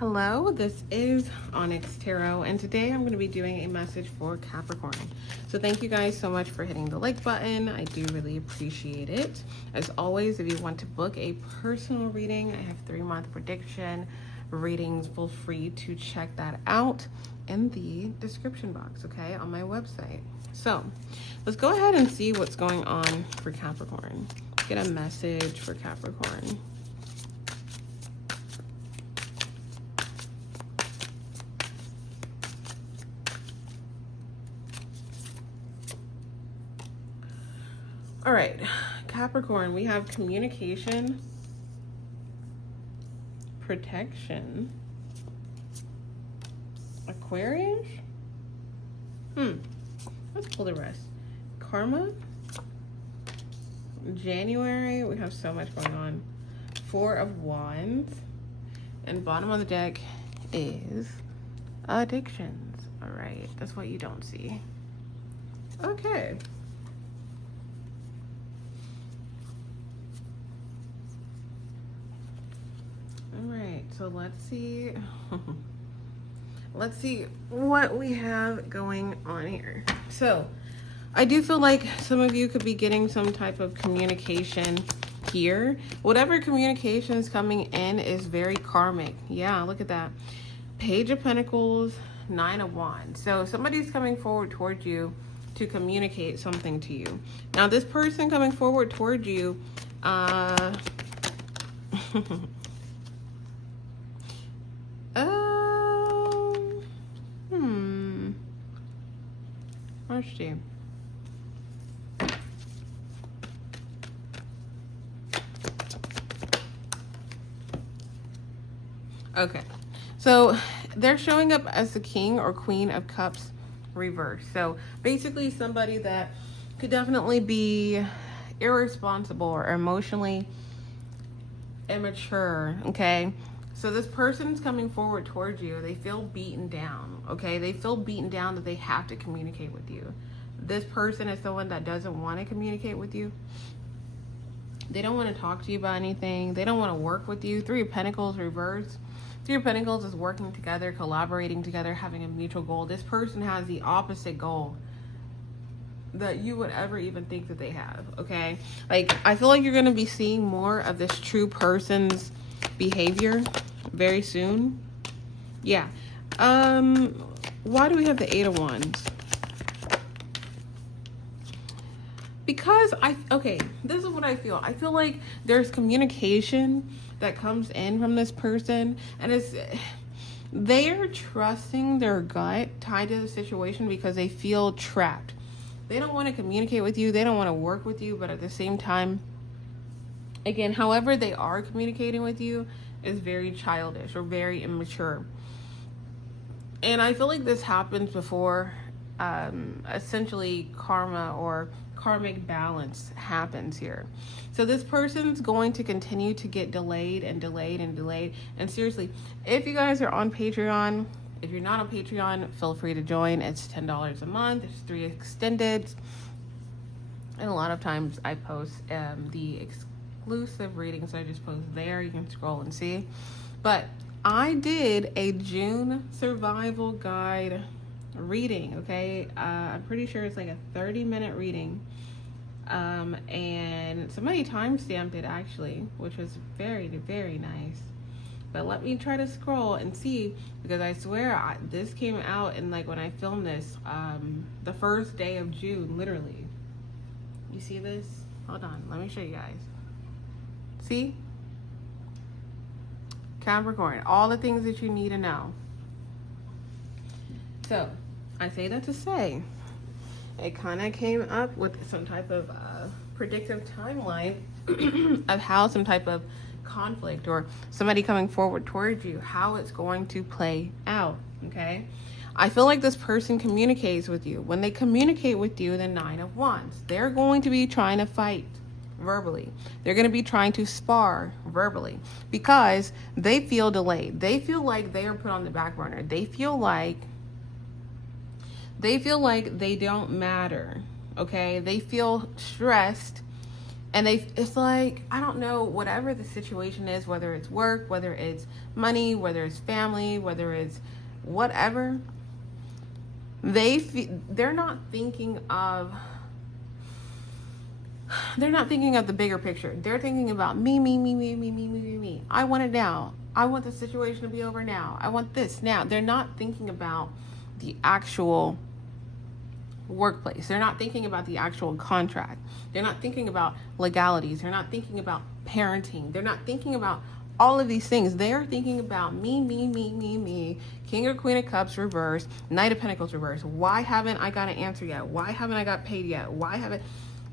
Hello, this is Onyx Tarot, and today I'm going to be doing a message for Capricorn. So thank you guys so much for hitting the like button. I do really appreciate it. As always, if you want to book a personal reading, I have 3-month prediction readings. Feel free to check that out in the description box, okay, on my website. So let's go ahead and see what's going on for Capricorn. Get a message for Capricorn. All right, Capricorn, we have communication, protection, Aquarius. Let's pull the rest. Karma, January, we have so much going on. 4 of Wands, and bottom of the deck is addictions. All right, that's what you don't see. Okay. So let's see. Let's see what we have going on here. So I do feel like some of you could be getting some type of communication here. Whatever communication is coming in is very karmic. Yeah, look at that. Page of Pentacles, 9 of Wands. So somebody's coming forward towards you to communicate something to you. Now this person coming forward towards you, March 2. Okay, so they're showing up as the King or Queen of Cups reverse. So basically somebody that could definitely be irresponsible or emotionally immature, okay? So this person's coming forward towards you. They feel beaten down, okay? They feel beaten down that they have to communicate with you. This person is someone that doesn't want to communicate with you. They don't want to talk to you about anything. They don't want to work with you. 3 of Pentacles reverse. 3 of Pentacles is working together, collaborating together, having a mutual goal. This person has the opposite goal that you would ever even think that they have, okay? Like, I feel like you're going to be seeing more of this true person's behavior very soon. Yeah. Why do we have the 8 of Wands? Because this is what I feel. I feel like there's communication that comes in from this person, and they're trusting their gut tied to the situation because they feel trapped. They don't want to communicate with you. They don't want to work with you, but at the same time, again, however they are communicating with you is very childish or very immature. And I feel like this happens before essentially karma or karmic balance happens here. So this person's going to continue to get delayed and delayed and delayed. And seriously, if you guys are on Patreon, if you're not on Patreon, feel free to join. It's $10 a month. There's 3 extended. And a lot of times I post the exclusive readings. I just post there. You can scroll and see. But I did a June survival guide reading, okay? I'm pretty sure it's like a 30-minute reading. And somebody timestamped it actually, which was very, very nice. But let me try to scroll and see, because I swear this came out in, like, when I filmed this, the first day of June, literally. You see this? Hold on, let me show you guys. See? Capricorn, all the things that you need to know. So, I say that to say, it kind of came up with some type of predictive timeline of how some type of conflict or somebody coming forward towards you, how it's going to play out, okay? I feel like this person communicates with you. When they communicate with you, the 9 of Wands, they're going to be trying to fight verbally. They're going to be trying to spar verbally because they feel delayed. They feel like they are put on the back burner. They feel like they don't matter, okay? They feel stressed And it's like, I don't know, whatever the situation is, whether it's work, whether it's money, whether it's family, whether it's whatever, they're not thinking of the bigger picture. They're thinking about me. I want it now. I want the situation to be over now. I want this now. They're not thinking about the actual workplace. They're not thinking about the actual contract. They're not thinking about legalities. They're not thinking about parenting. They're not thinking about all of these things. They're thinking about me. King or Queen of Cups reverse, Knight of Pentacles reverse. Why haven't I got an answer yet? Why haven't I got paid yet? Why haven't...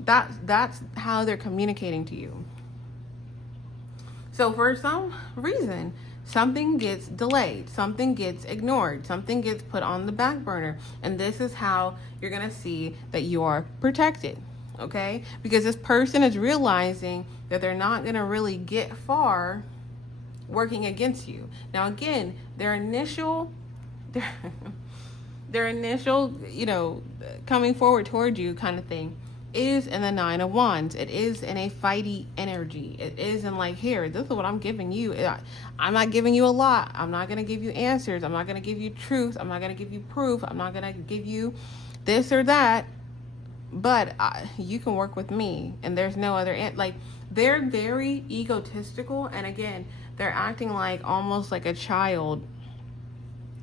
That's how they're communicating to you. So for some reason, something gets delayed, something gets ignored, something gets put on the back burner. And this is how you're going to see that you are protected, okay? Because this person is realizing that they're not going to really get far working against you. Now, again, their initial, you know, coming forward toward you kind of thing is in the Nine of Wands. It is in a fighty energy. It is in like, here, this is what I'm giving you. I'm not giving you a lot. I'm not going to give you answers. I'm not going to give you truth. I'm not going to give you proof. I'm not going to give you this or that. But you can work with me. And there's no other, like, they're very egotistical. And again, they're acting like almost like a child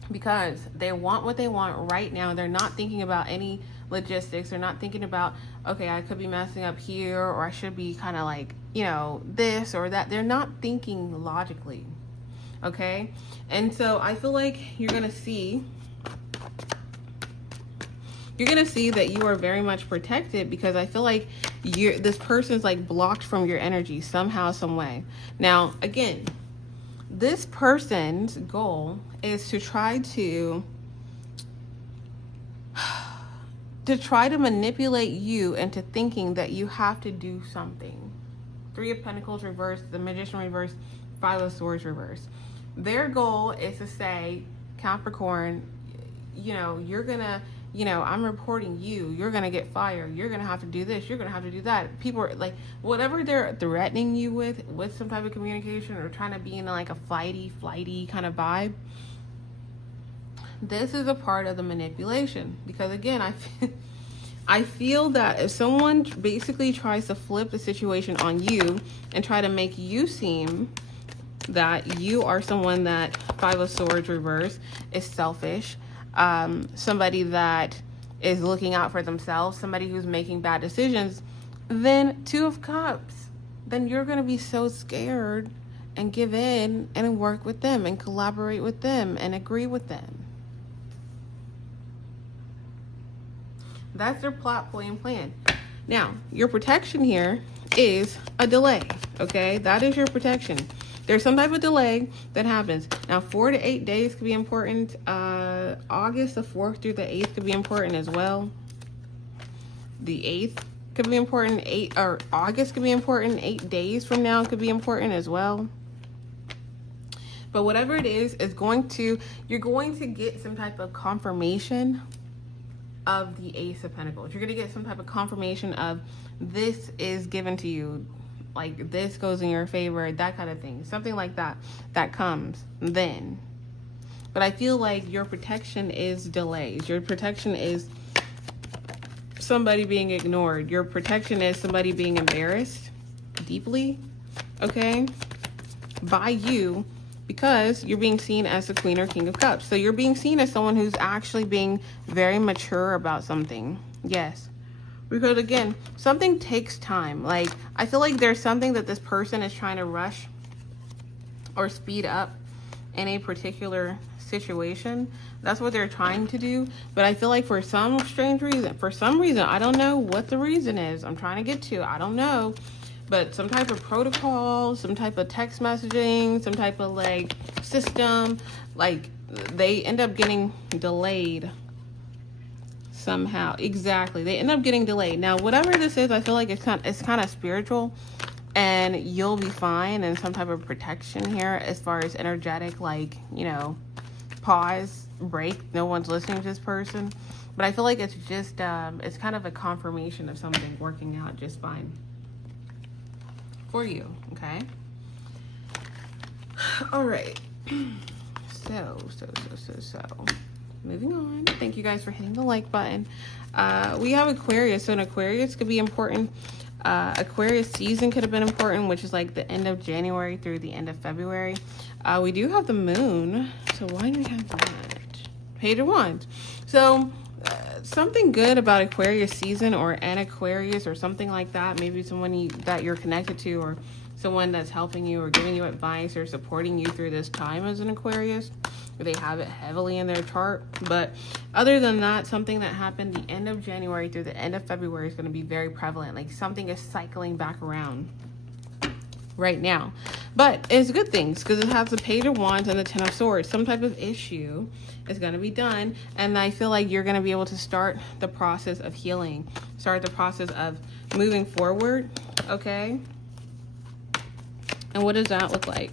because they want what they want right now. They're not thinking about any logistics. They're not thinking about, okay, I could be messing up here, or I should be kind of like, you know, this or that. They're not thinking logically, okay? And so I feel like you're gonna see that you are very much protected, because I feel like this person's like blocked from your energy somehow, some way. Now, again, this person's goal is to try to manipulate you into thinking that you have to do something. Three of Pentacles reversed, the Magician reversed, Five of Swords reversed. Their goal is to say, Capricorn, you know, you're gonna, you know, I'm reporting you're gonna get fired, you're gonna have to do this, you're gonna have to do that. People are like, whatever they're threatening you with some type of communication, or trying to be in like a flighty kind of vibe, this is a part of the manipulation. Because again, I feel that if someone basically tries to flip the situation on you and try to make you seem that you are someone that, Five of Swords reverse, is selfish, somebody that is looking out for themselves, somebody who's making bad decisions, then Two of Cups, then you're going to be so scared and give in and work with them and collaborate with them and agree with them. That's their plot, play, and plan. Now, your protection here is a delay, okay? That is your protection. There's some type of delay that happens. Now, 4 to 8 days could be important. August the 4th through the 8th could be important as well. The 8th could be important. August could be important. 8 days from now could be important as well. But whatever it is you're going to get some type of confirmation of the Ace of Pentacles. You're going to get some type of confirmation of this is given to you, like this goes in your favor, that kind of thing. Something like that comes then. But I feel like your protection is delays. Your protection is somebody being ignored. Your protection is somebody being embarrassed deeply, okay, by you, because you're being seen as the Queen or King of Cups. So you're being seen as someone who's actually being very mature about something. Yes. Because again, something takes time. Like, I feel like there's something that this person is trying to rush or speed up in a particular situation. That's what they're trying to do. But I feel like for some strange reason, I don't know what the reason is. I'm trying to get to, I don't know. But some type of protocol, some type of text messaging, some type of like system, like they end up getting delayed somehow. Exactly. They end up getting delayed. Now, whatever this is, I feel like it's kind of spiritual, and you'll be fine, and some type of protection here as far as energetic, like, you know, pause, break, no one's listening to this person. But I feel like it's just, it's kind of a confirmation of something working out just fine. for you, okay? All right. So. Moving on. Thank you guys for hitting the like button. We have Aquarius. So an Aquarius could be important. Aquarius season could have been important, which is like the end of January through the end of February. We do have the moon. So why do we have that? Page of Wands. So something good about Aquarius season or an Aquarius or something like that. Maybe someone that you're connected to, or someone that's helping you or giving you advice or supporting you through this time as an Aquarius. They have it heavily in their chart. But other than that, something that happened the end of January through the end of February is going to be very prevalent. Like something is cycling back around right now. But it's good things because it has the Page of Wands and the Ten of Swords. Some type of issue is going to be done. And I feel like you're going to be able to start the process of healing. Start the process of moving forward. Okay. And what does that look like?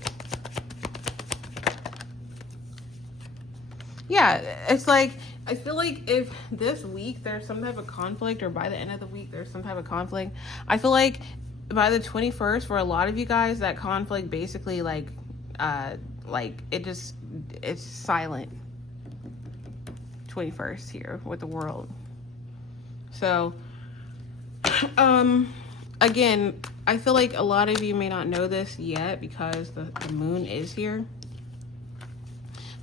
Yeah, it's like, I feel like if this week there's some type of conflict, or by the end of the week there's some type of conflict, I feel like by the 21st, for a lot of you guys, that conflict basically it's silent. 21st here with the world. So, again, I feel like a lot of you may not know this yet because the moon is here.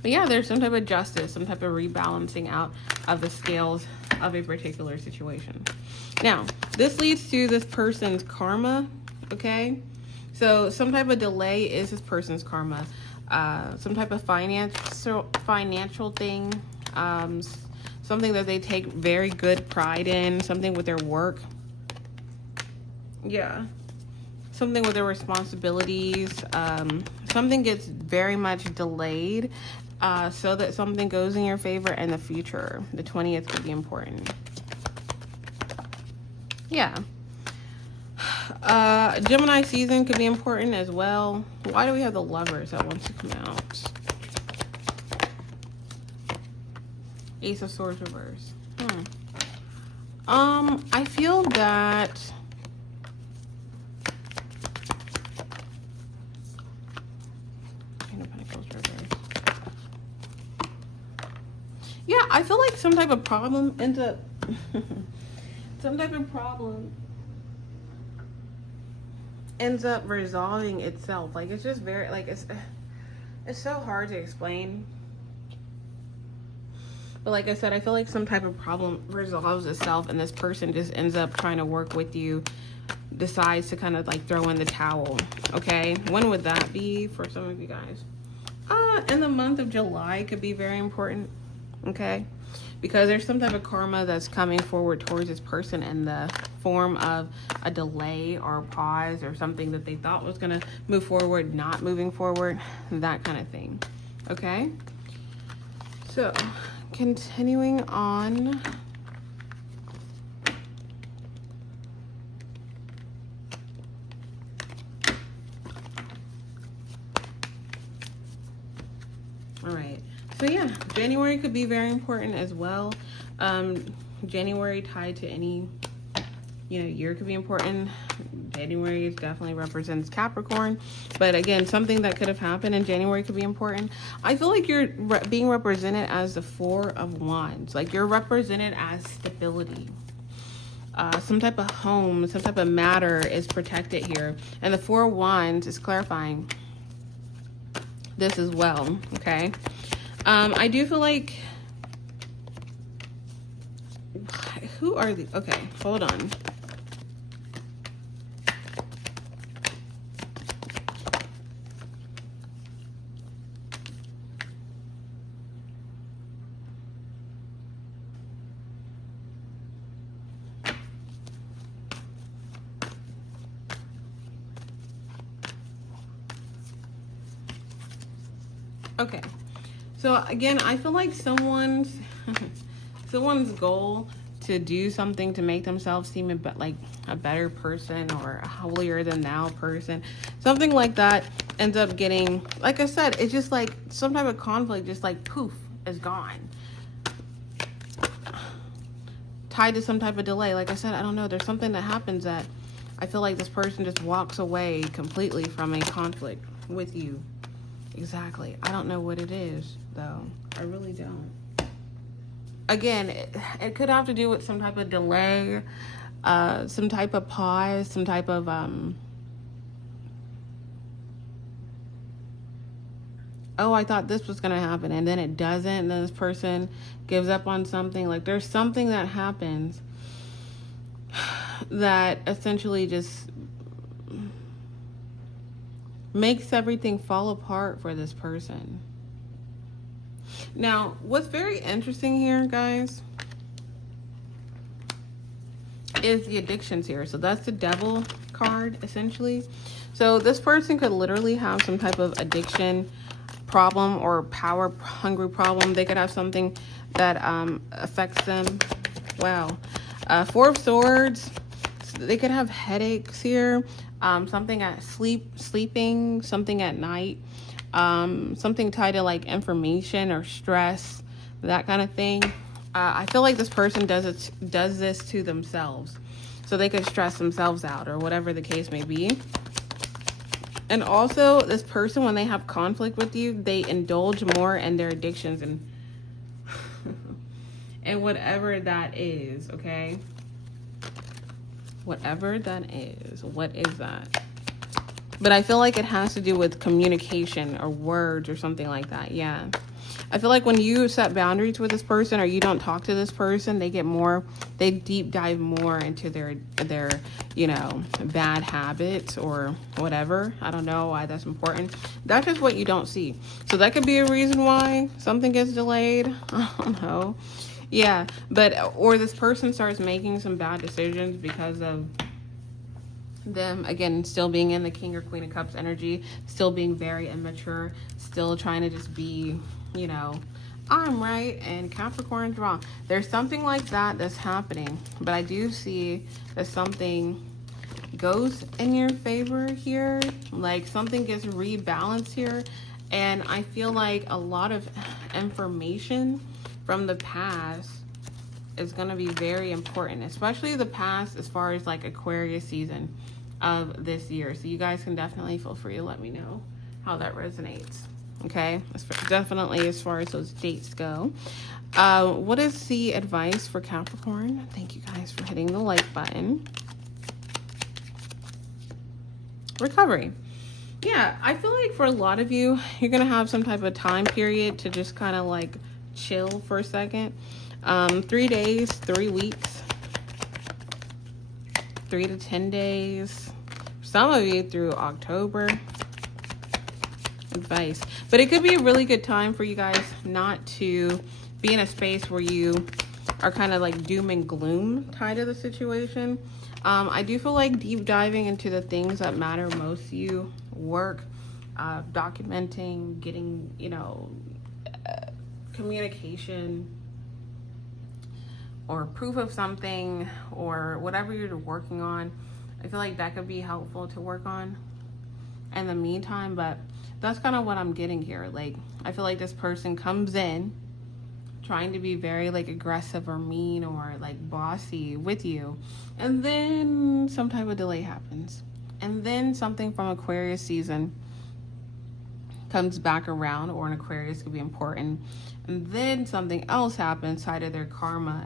But yeah, there's some type of justice, some type of rebalancing out of the scales of a particular situation. Now, this leads to this person's karma, okay? So some type of delay is this person's karma. Some type of financial thing, something that they take very good pride in, something with their work. Yeah. Something with their responsibilities. Something gets very much delayed. So that something goes in your favor in the future. The 20th could be important. Yeah. Gemini season could be important as well. Why do we have the Lovers that wants to come out? Ace of Swords reverse. I feel that I feel like some type of problem ends up resolving itself. Like it's just very like it's so hard to explain. But like I said, I feel like some type of problem resolves itself and this person just ends up trying to work with you, decides to kind of like throw in the towel. Okay, when would that be for some of you guys? In the month of July could be very important. Okay, because there's some type of karma that's coming forward towards this person in the form of a delay or a pause or something that they thought was going to move forward, not moving forward, that kind of thing. Okay, so continuing on. All right. So yeah, January could be very important as well. January tied to any, year could be important. January definitely represents Capricorn. But again, something that could have happened in January could be important. I feel like you're being represented as the Four of Wands. Like you're represented as stability. Some type of home, some type of matter is protected here. And the Four of Wands is clarifying this as well, okay? I do feel like, who are the, okay, hold on. Okay. So again, I feel like someone's goal to do something to make themselves seem like a better person or a holier than thou person, something like that, ends up getting, like I said, it's just like some type of conflict, just like poof, is gone. Tied to some type of delay. Like I said, I don't know. There's something that happens that I feel like this person just walks away completely from a conflict with you. Exactly. I don't know what it is, though. I really don't. Again, it could have to do with some type of delay, some type of pause, some type of oh, I thought this was going to happen, and then it doesn't, and then this person gives up on something. Like, there's something that happens that essentially just makes everything fall apart for this person. Now, what's very interesting here, guys, is the addictions here. So that's the devil card, essentially. So this person could literally have some type of addiction problem or power hungry problem. They could have something that affects them. Wow. Four of Swords. They could have headaches here. Something at sleeping, something at night. Something tied to like information or stress, that kind of thing. I feel like this person does this to themselves, so they could stress themselves out or whatever the case may be. And also, this person, when they have conflict with you, they indulge more in their addictions and and whatever that is, okay? Whatever that is. What is that? But I feel like it has to do with communication or words or something like that. Yeah. I feel like when you set boundaries with this person or you don't talk to this person, they deep dive more into their, you know, bad habits or whatever. I don't know why that's important. That's just what you don't see. So that could be a reason why something gets delayed. I don't know. Yeah. Or this person starts making some bad decisions because of them, again, still being in the King or Queen of Cups energy, still being very immature, still trying to just be, you know, I'm right and Capricorn's wrong. There's something like that that's happening, but I do see that something goes in your favor here, like something gets rebalanced here, and I feel like a lot of information from the past is going to be very important, especially the past as far as like Aquarius season of this year. So you guys can definitely feel free to let me know how that resonates. Okay, definitely as far as those dates go. What is the advice for Capricorn? Thank you guys for hitting the like button. Recovery. Yeah, I feel like for a lot of you, you're gonna have some type of time period to just kind of like chill for a second. 3 days, 3 weeks, 3 to 10 days. Some of you through October. Advice. But it could be a really good time for you guys not to be in a space where you are kind of like doom and gloom tied to the situation. I do feel like deep diving into the things that matter most to you, work, documenting, getting, you know, communication or proof of something or whatever you're working on. I feel like that could be helpful to work on in the meantime, but that's kind of what I'm getting here. Like, I feel like this person comes in trying to be very like aggressive or mean or like bossy with you, and then some type of delay happens, and then something from Aquarius season comes back around, or an Aquarius could be important, and then something else happens side of their karma,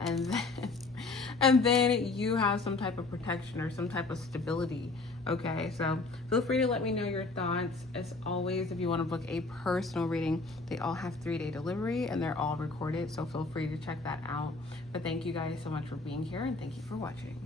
and then you have some type of protection or some type of stability. Okay, so feel free to let me know your thoughts. As always, if you want to book a personal reading, they all have 3-day delivery and they're all recorded, so feel free to check that out. But thank you guys so much for being here, and thank you for watching.